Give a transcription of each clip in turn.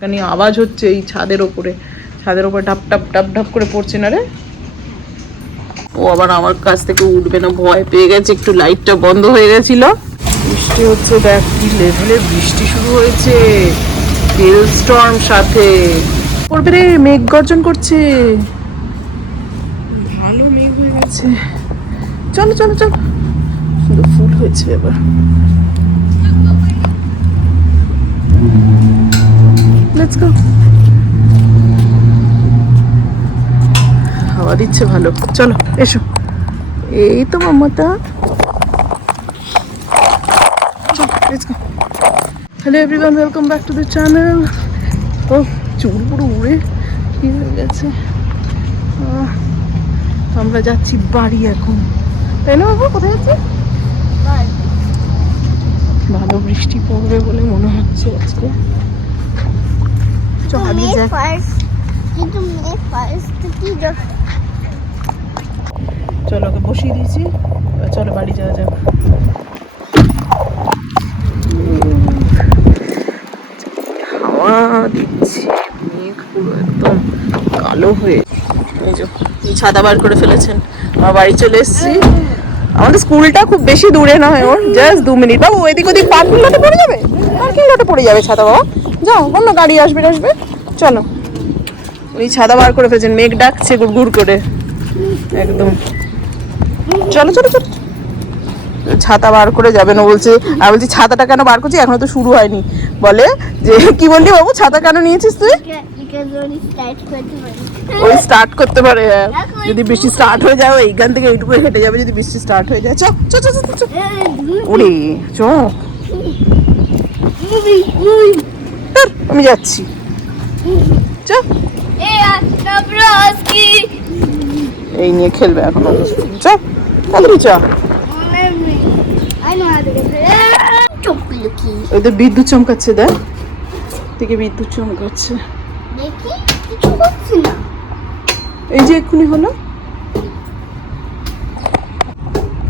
এখানে আওয়াজ হচ্ছে এই ছাদের ওপরে। ছাদের ওপরে ঢাপ ঢাপ ঢাপ ঢাপ করে পড়ছে না রে? ও আবার আমার কাছ থেকে উঠবে না, ভয় পেয়ে গেছে, একটু লাইটটা বন্ধ হয়ে গেছিল। বৃষ্টি হচ্ছে, দেখ কি লেভেলে বৃষ্টি শুরু হয়েছে। হেল স্টর্ম সাথে। করবে রে, মেঘ গর্জন করছে। ভালো মেঘ হয়ে গেছে। চলো চলো চলো। সুন্দর ফুল হয়েছে এবার। লেটস গো হাওয়া দিচ্ছে ভালো। চলো এসো। এই তো Mamata. Hello everyone welcome back to the channel ও চুল পুরো উড়ে কি হয়ে গেছে? আমরা যাচ্ছি বাড়ি এখন। তাই না বাবু কোথায় যাচ্ছি? ভালো বৃষ্টি পড়বে বলে মনে হচ্ছে আজকে। চ আগে যখন চলো ওকে বসিয়ে দিয়েছি। চলো বাড়ি যাওয়া যাক। হাওয়া দিচ্ছে মেঘ পুরো একদম কালো হয়ে এই যে ছাতা বার করে ফেলেছেন। আমার বাড়ি চলে এসেছি। আমাদের স্কুলটা খুব বেশি দূরে নয় ওর জাস্ট দু মিনিট। বাবু এদিক ওদিক পার্কিং লটে পড়ে যাবে? পার্কিং লটে পড়ে যাবে ছাতা বাবা। যাও অন্য গাড়ি আসবে আসবে। চলো। উনি ছাতা বার করে ফেলেছেন মেঘ ডাকছে গুড় গুড় করে। একদম। চলো চলো চলো। ছাতা বার করে যাবে না বলছে আর বলছি ছাতাটা কেন বার করছি? এখনও তো শুরু হয়নি। বলে যে কি বললি বাবু ছাতা কেন নিয়েছিস তুই? ওই স্টার্ট করতে পারে হ্যাঁ। যদি বৃষ্টি স্টার্ট হয়ে যায় এইখান থেকে এইটুকু হেঁটে যাবে যদি বৃষ্টি স্টার্ট হয়ে যায়। চ চ চ চ, চ। ওরে চ। আমি যাচ্ছি। এই নিয়ে খেলবে এখন ও। চ তাড়াতাড়ি চ I know how to get চকলুকি ওই তো বিদ্যুৎ চমকাচ্ছে। দেখ থেকে বিদ্যুৎ চমকাচ্ছে এই যে এক্ষুনি হলো।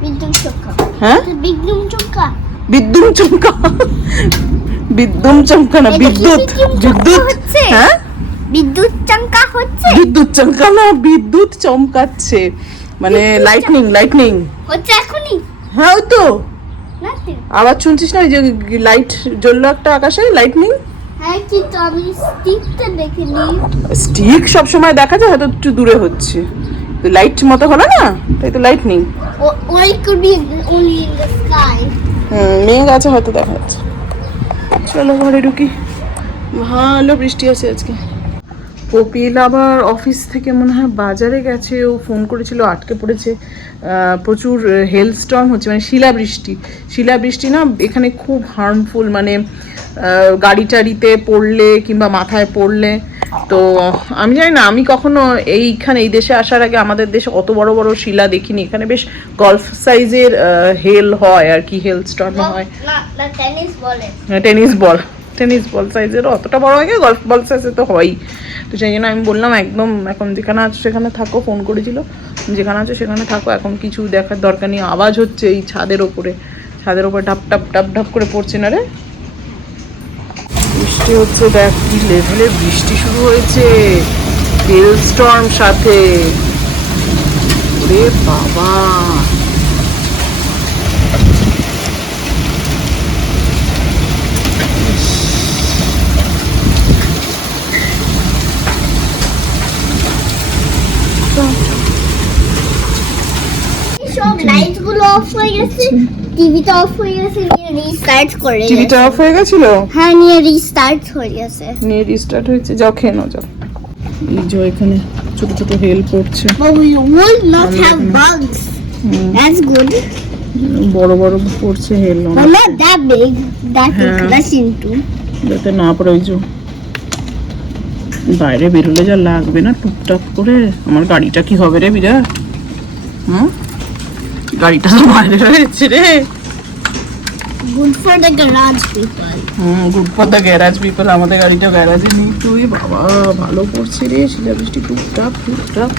বিদ্যুৎ চক্কা হ্যাঁ? বিদ্যুৎ চক্কা বিদ্যুৎ চমকা। বিদ্যুৎ চমকা না এটা কি বিদ্যুৎ। বিদ্যুৎ? হ্যাঁ? বিদ্যুৎ চমকা হচ্ছে? বিদ্যুৎ চমকা না বিদ্যুৎ চমকাচ্ছে। মানে লাইটনিং লাইটনিং হচ্ছে এখনই? হ্যাঁ ওই তো। আবার শুনছিস না ওই যে লাইট জ্বললো একটা আকাশে লাইটনিং হ্যাঁ স্টিক সব সময় দেখা যায় হয়তো একটু দূরে হচ্ছে। লাইট মতো হলো না তাই তো লাইটনিং মেঘ আছে হয়তো দেখা যাচ্ছে। চলো ঘরে ঢুকি। ভালো বৃষ্টি আছে আজকে। কপিল আবার অফিস থেকে মনে হয় বাজারে গেছে। ও ফোন করেছিল আটকে পড়েছে। প্রচুর হেল স্টর্ম হচ্ছে মানে শিলাবৃষ্টি। শিলাবৃষ্টি না এখানে খুব হার্মফুল মানে গাড়ি টাড়িতে পড়লে কিংবা মাথায় পড়লে তো আমি জানি না আমি কখনো এইখানে এই দেশে আসার আগে আমাদের দেশে অত বড় বড় শিলা দেখিনি। এখানে বেশ গলফ সাইজের হেল হয় আর কি হেল স্টর্ম হয়। না না টেনিস বলে। টেনিস বল টেনিস বল সাইজের অতটা বড় হয়ে গেলে গল্ফ বল সাইজের তো হয়ই। তো সেই জন্য আমি বললাম একদম এখন যেখানে আছো সেখানে থাকো ফোন করেছিল। যেখানে আছো সেখানে থাকো এখন কিছু দেখার দরকার নেই। আওয়াজ হচ্ছে এই ছাদের ওপরে। ছাদের ওপরে ঢাপ ঢাপ ঢাপ ঢাপ করে পড়ছে না রে? বৃষ্টি হচ্ছে দেখ কি লেভেলে বৃষ্টি শুরু হয়েছে। স্টর্ম সাথে। ওরে বাবা। সব লাইটগুলো অফ হয়ে গেছে। টিভিটা অফ হয়ে গেছে নিয়ে রিস্টার্ট করে টিভিটা অফ হয়ে গেছিল? হ্যাঁ নিয়ে রিস্টার্ট হয়ে গেছে। নিয়ে রিস্টার্ট হয়েছে। যাও খেয়ে নাও যাও। এই যে এখানে ছোট ছোট হেল করছে। We will not have bugs. Hmm, That's good. বড় বড় পড়ছে হেল that big. That we হ্যাঁ। crush যাতে না পড়ে ওই যে বাইরে বেরোলে যা লাগবে না টুকটাক করে। আমার গাড়িটা কি হবে রে বিরাট? হুম? গাড়িটা তো বাইরে রয়েছে রে Good for the garage people. Hmm good for the garage people আমাদের গাড়িটা গ্যারাজে নেই তুই বাবা ভালো পড়ছে রে শিলাবৃষ্টি টুকটাক টুকটাক.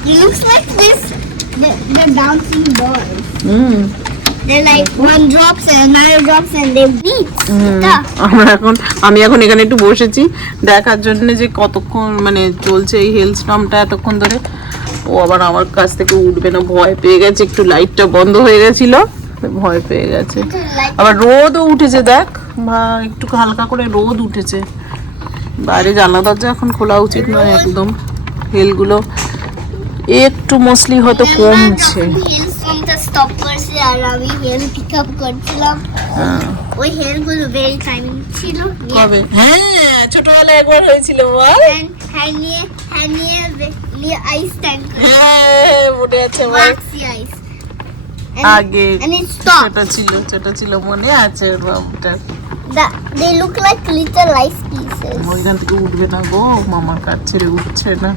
হুম beat. হুম, এটা আমরা এখন আমি এখন এখানে একটু বসেছি দেখার জন্য যে কতক্ষণ মানে চলছে এই হেল স্টমটা এতক্ষণ ধরে ও আবার আমার কাছ থেকে উঠবে না ভয় পেয়ে গেছে একটু লাইটটা বন্ধ হয়ে গেছিল ভয় পেয়ে গেছে। আবার রোদও উঠেছে দেখ বা একটু হালকা করে রোদ উঠেছে। বাইরে জানলা দরজা এখন খোলা উচিত নয় একদম। হেলগুলো একটু মোস্টলি হয়তো কমছে। স্টপ করছে আর আমি হিল পিক আপ করছিলাম। হ্যাঁ। ওই হিল ভেরি টাইমিং ছিল। কবে? হ্যাঁ ছোটবেলায় একবার হয়েছিল বল। হ্যাঁ নিয়ে হ্যাঁ নিয়ে নিয়ে আইস ট্যাঙ্ক হ্যাঁ মনে আছে আমার মাক্সি আইস আগে ছোট ছিল ছোট ছিল মনে আছে look like little ice ওইখান থেকে উঠবে না গো মামার কাছ ছেড়ে উঠছে না।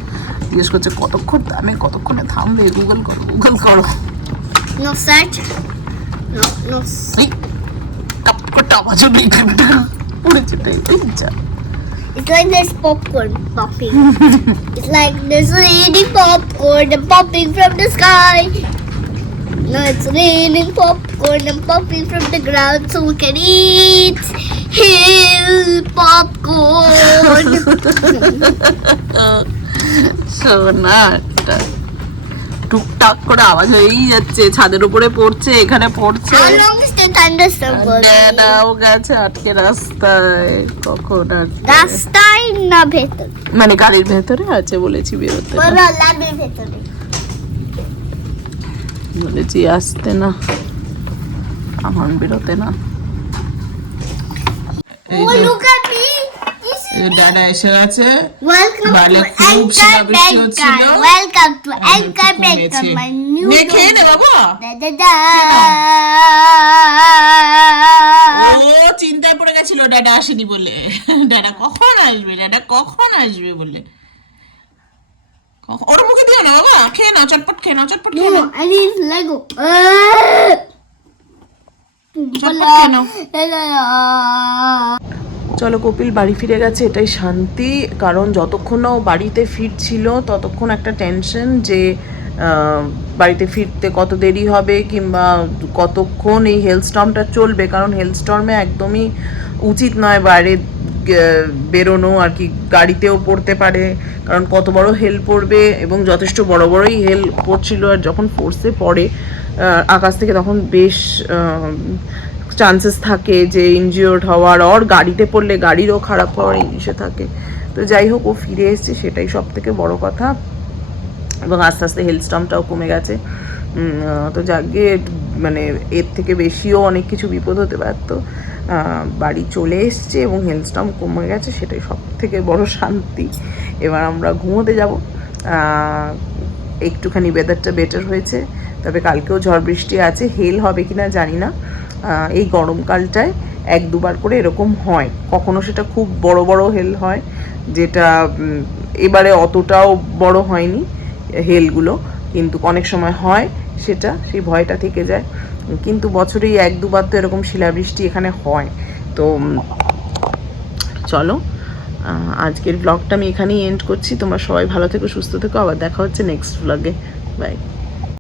জিজ্ঞেস করছে কতক্ষণ দামে কতক্ষণে থামবে? গুগল করো গুগল করো। No search. No no এই টপ করে আওয়াজ এখানটা পড়েছে তাই যা। It's like there's popcorn popping. it's like there's raining popcorn and popping from the sky. Now it's raining popcorn and popping from the ground so we can eat hill popcorn. so not. টুকটাক করে আওয়াজ হয়েই যাচ্ছে ছাদের উপরে পড়ছে এখানে পড়ছে? ড্যাডাও গেছে আটকে রাস্তায় কখন? রাস্তায় না ভেতর? মানে গাড়ির ভেতরে আছে বলেছি বেরোতে বলেছি আসতে না। এখন বেরোতে না। ডাডা এসে গেছে। খুব হচ্ছিল। নে, খেয়ে নে বাবা. ও চিন্তায় পড়ে গেছিল ডাডা আসেনি বলে। ডাডা কখন আসবে? ডাডা কখন আসবে? বলে। ওর মুখে দিও না বাবা। খেয়ে নাও চটপট খেয়ে নাও চটপট খেয়ে নাও। Lego. চটপট খেয়ে নাও। চলো কপিল বাড়ি ফিরে গেছে, এটাই শান্তি। কারণ যতক্ষণ ও বাড়িতে ফিরছিল, ততক্ষণ একটা টেনশন যে বাড়িতে ফিরতে কত দেরি হবে কিংবা কতক্ষণ এই হেলস্টর্মটা চলবে। কারণ হেলস্টর্মে একদমই উচিত নয় বাইরে বেরোনো, আর কি গাড়িতেও পড়তে পারে। কারণ কত বড় হেল পড়বে এবং যথেষ্ট বড় বড়ই হেল পড়ছিল। আর যখন ফোর্সে পড়ে আকাশ থেকে তখন বেশ চান্সেস থাকে যে ইনজিওর্ড হওয়ার অর গাড়িতে পড়লে গাড়িরও খারাপ হওয়ার, এই বিষয় থাকে। তো যাই হোক, ও ফিরে এসেছে, সেটাই সব থেকে বড় কথা। এবং আস্তে আস্তে হেলস্টমটাও কমে গেছে। তো যাকে মানে এর থেকে বেশিও অনেক কিছু বিপদ হতে পারত বাড়ি চলে এসছে এবং হেলস্টম কমে গেছে, সেটাই সব থেকে বড় শান্তি। এবার আমরা ঘুমোতে যাব। একটুখানি ওয়েদারটা বেটার হয়েছে, তবে কালকেও ঝড় বৃষ্টি আছে হেল হবে কিনা জানি না। এই গরমকালটায় এক দুবার করে এরকম হয়। কখনো সেটা খুব বড় বড় হেল হয়, যেটা এবারে অতটাও বড় হয়নি হেলগুলো কিন্তু অনেক সময় হয় সেটা, সেই ভয়টা থেকে যায়। কিন্তু বছরেই এক দুবার তো এরকম শিলাবৃষ্টি এখানে হয়। তো চলো আজকের ব্লগটা আমি এখানেই এন্ড করছি। তোমরা সবাই ভালো থেকো, সুস্থ থেকো। আবার দেখা হচ্ছে নেক্সট ব্লগে বাই